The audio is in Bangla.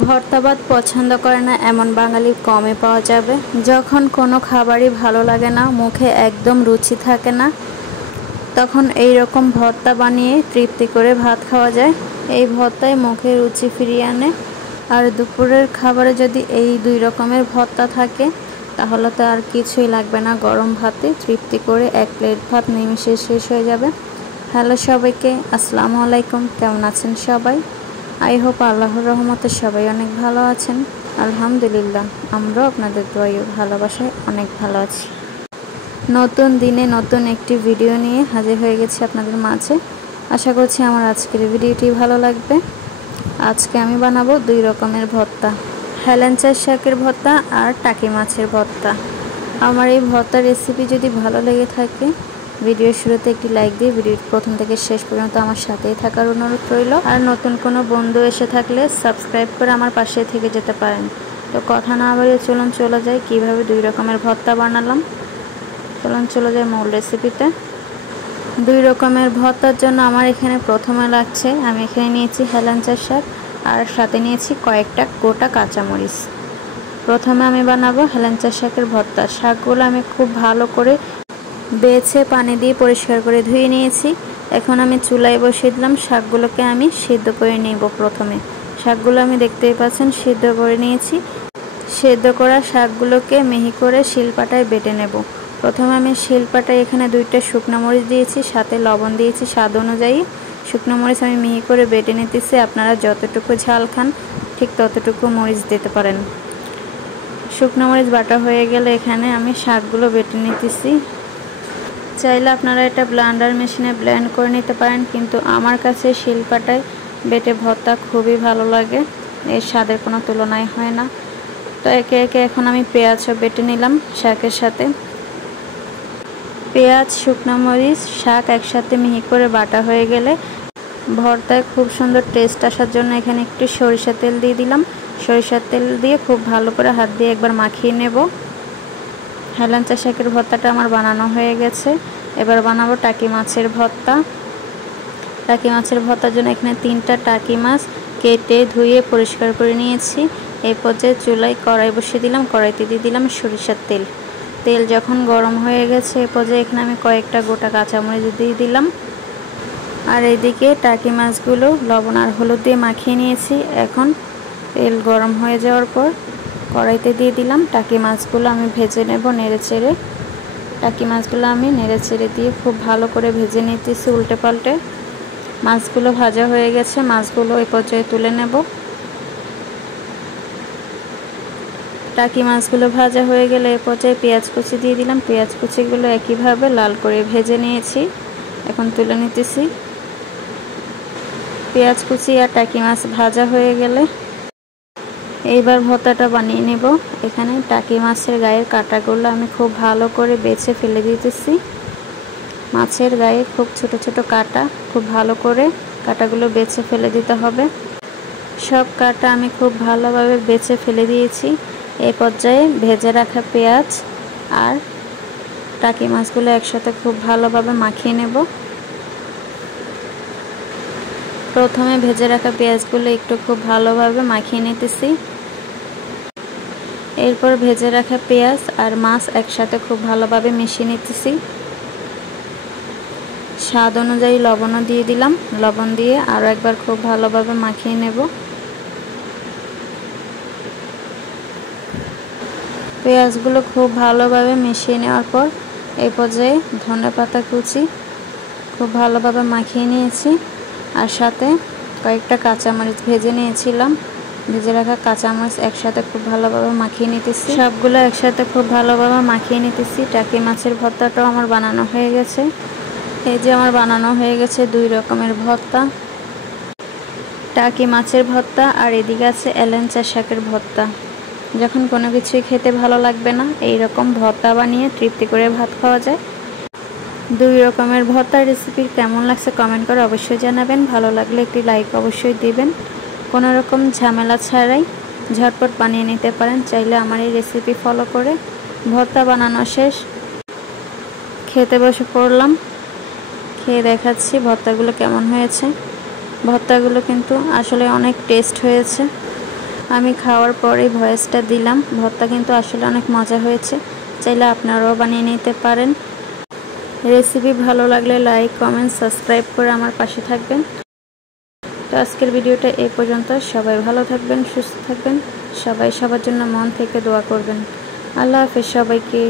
ভর্তা ভাত পছন্দ করে না এমন বাঙালি কমই পাওয়া যাবে। যখন কোনো খাবারই ভালো লাগে না, মুখে একদম রুচি থাকে না, তখন এই রকম ভর্তা বানিয়ে তৃপ্তি করে ভাত খাওয়া যায়। এই ভর্তায় মুখে রুচি ফিরিয়ে আনে। আর দুপুরের খাবারে যদি এই দুই রকমের ভর্তা থাকে তাহলে তো আর কিছুই লাগবে না, গরম ভাতে তৃপ্তি করে এক প্লেট ভাত নিমিষে শেষ হয়ে যাবে। হ্যালো সবাইকে, আসসালামু আলাইকুম। কেমন আছেন সবাই? আই হোপ আল্লাহর রহমতে সবাই অনেক ভালো আছেন। আলহামদুলিল্লাহ, আমরাও আপনাদের দোয়ায় ভালোবাসায় অনেক ভালো আছি। নতুন দিনে নতুন একটি ভিডিও নিয়ে হাজির হয়ে গেছি আপনাদের মাঝে। আশা করছি আমার আজকের ভিডিওটি ভালো লাগবে। আজকে আমি বানাবো দুই রকমের ভর্তা, হেলেঞ্চার শাকের ভর্তা আর টাকি মাছের ভর্তা। আমার এই ভর্তার রেসিপি যদি ভালো লেগে থাকে, ভিডিওর শুরুতে একটি লাইক দিয়ে ভিডিওর প্রথম থেকে শেষ পর্যন্ত আমার সাথেই থাকার অনুরোধ রইল। আর নতুন কোনো বন্ধু এসে থাকলে সাবস্ক্রাইব করে আমার পাশে থেকে যেতে পারেন। তো কথা না বাড়িয়ে চলুন চলে যায় কিভাবে দুই রকমের ভর্তা বানালাম। চলে যায় মূল রেসিপিতে। দুই রকমের ভর্তার জন্য আমার এখানে প্রথমে লাগছে, আমি এখানে নিয়েছি হেলেঞ্চার শাক আর সাথে নিয়েছি কয়েকটা গোটা কাঁচামরিচ। প্রথমে আমি বানাবো হেলেঞ্চার শাকের ভর্তা। শাকগুলো আমি খুব ভালো করে বেছে পানি দিয়ে পরিষ্কার করে ধুয়ে নিয়েছি। এখন আমি চুলায় বসিয়ে দিলাম, শাকগুলোকে আমি সিদ্ধ করে নেব। প্রথমে শাকগুলো আমি দেখতেই পাচ্ছেন সিদ্ধ করে নিয়েছি। সিদ্ধ করা শাকগুলোকে মিহি করে শিলপাটায় বেটে নেব। প্রথমে আমি শিলপাটায় এখানে 2টা শুকনো মরিচ দিয়েছি, সাথে লবণ দিয়েছি স্বাদ অনুযায়ী। শুকনো মরিচ আমি মিহি করে বেটে নিতেছি। আপনারা যতটুকু ঝাল খান ঠিক ততটুকু মরিচ দিতে পারেন। শুকনো মরিচ বাটা হয়ে গেলে এখানে আমি শাকগুলো বেটে নিতেছি। চাইলে আপনারা এটা ব্লেন্ডার মেশিনে ব্লেন্ড করে নিতে পারেন, কিন্তু আমার কাছে শিলপাটায় বেটে ভর্তা খুবই ভালো লাগে, এর স্বাদের কোনো তুলনাই হয় না। তো একে একে এখন আমি পেঁয়াজও বেটে নিলাম শাকের সাথে। পেঁয়াজ, শুকনো মরিচ, শাক একসাথে মিহি করে বাটা হয়ে গেলে ভর্তায় খুব সুন্দর টেস্ট আসার জন্য এখানে একটু সরিষার তেল দিয়ে দিলাম। সরিষার তেল দিয়ে খুব ভালো করে হাত দিয়ে একবার মাখিয়ে নেব। হেলেঞ্চা শাকের ভর্তাটা আমার বানানো হয়ে গেছে। এবার বানাবো টাকি মাছের ভর্তা। টাকি মাছের ভর্তার জন্য এখানে 3টা টাকি মাছ কেটে ধুয়ে পরিষ্কার করে নিয়েছি। এই পর্যায়ে চুলায় কড়াই বসিয়ে দিলাম। কড়াইতে দিয়ে দিলাম সরিষার তেল। তেল যখন গরম হয়ে গেছে এই পর্যায়ে এখানে আমি কয়েকটা গোটা কাঁচামরিচ দিয়ে দিলাম। আর এইদিকে টাকি মাছগুলো লবণ আর হলুদ দিয়ে মাখিয়ে নিয়েছি। এখন তেল গরম হয়ে যাওয়ার পর কড়াইতে দিয়ে দিলাম টাকি মাছগুলো। আমি ভেজে নেব নেড়ে চেড়ে। টাকি মাছগুলো আমি নেড়ে চেড়ে দিয়ে খুব ভালো করে ভেজে নিতেছি উল্টে পাল্টে। মাছগুলো ভাজা হয়ে গেছে, মাছগুলো এই পর্যায়ে তুলে নেব। টাকি মাছগুলো ভাজা হয়ে গেলে এই পর্যায়ে পেঁয়াজ কুচি দিয়ে দিলাম। পেঁয়াজ কুচিগুলো একইভাবে লাল করে ভেজে নিয়েছি, এখন তুলে নিতেছি। পেঁয়াজ কুচি আর টাকি মাছ ভাজা হয়ে গেলে এইবার ভর্তাটা বানিয়ে নেব। এখানে টাকি মাছের গায়ের কাঁটাগুলো আমি খুব ভালো করে বেছে ফেলে দিতেছি। মাছের গায়ে খুব ছোট ছোট কাঁটা, খুব ভালো করে কাঁটাগুলো বেছে ফেলে দিতে হবে। সব কাঁটা আমি খুব ভালোভাবে বেছে ফেলে দিয়েছি। এই পর্যায়ে ভেজে রাখা পেঁয়াজ আর টাকি মাছগুলো একসাথে খুব ভালোভাবে মাখিয়ে নেব। প্রথমে ভেজে রাখা পেঁয়াজগুলো একটু খুব ভালোভাবে মাখিয়ে নিতেছি। এরপর ভেজে রাখা পেঁয়াজ আর মাছ একসাথে খুব ভালোভাবে মিশিয়ে নিতেছি। স্বাদ অনুযায়ী লবণও দিয়ে দিলাম। লবণ দিয়ে আরও একবার খুব ভালোভাবে মাখিয়ে নেব। পেঁয়াজগুলো খুব ভালোভাবে মিশিয়ে নেওয়ার পর এই পর্যায়ে ধনেপাতা কুচি খুব ভালোভাবে মাখিয়ে নিয়েছি। আর সাথে কয়েকটা কাঁচামরিচ ভেজে নিয়েছিলাম। ভেজে রাখা কাঁচামরিচ একসাথে খুব ভালোভাবে মাখিয়ে নিতেছি। সবগুলো একসাথে খুব ভালোভাবে মাখিয়ে নিতেছি। টাকি মাছের ভর্তাটাও আমার বানানো হয়ে গেছে। এই যে আমার বানানো হয়ে গেছে দুই রকমের ভর্তা, টাকি মাছের ভর্তা আর এদিকে আছে হেলেঞ্চা শাকের ভর্তা। যখন কোনো কিছুই খেতে ভালো লাগবে না, এই রকম ভর্তা বানিয়ে তৃপ্তি করে ভাত খাওয়া যায়। দুই রকমের ভর্তার রেসিপি কেমন লাগছে কমেন্ট করে অবশ্যই জানাবেন। ভালো লাগলে একটি লাইক অবশ্যই দিবেন। কোনো রকম ঝামেলা ছাড়াই ঝটপট বানিয়ে নিতে পারেন চাইলে আমার এই রেসিপি ফলো করে। ভর্তা বানানো শেষ, খেতে বসে পড়লাম। খেয়ে দেখাচ্ছি ভর্তাগুলো কেমন হয়েছে। ভর্তাগুলো কিন্তু আসলে অনেক টেস্ট হয়েছে। আমি খাওয়ার পরেই ভয়েসটা দিলাম। ভর্তা কিন্তু আসলে অনেক মজা হয়েছে, চাইলে আপনারাও বানিয়ে নিতে পারেন। রেসিপি ভালো লাগলে লাইক, কমেন্ট, সাবস্ক্রাইব করে আমার পাশে থাকবেন। তো আজকের ভিডিওটা এই পর্যন্ত। সবাই ভালো থাকবেন, সুস্থ থাকবেন। সবাই সবার জন্য মন থেকে দোয়া করবেন। আল্লাহ হাফেজ সবাইকে।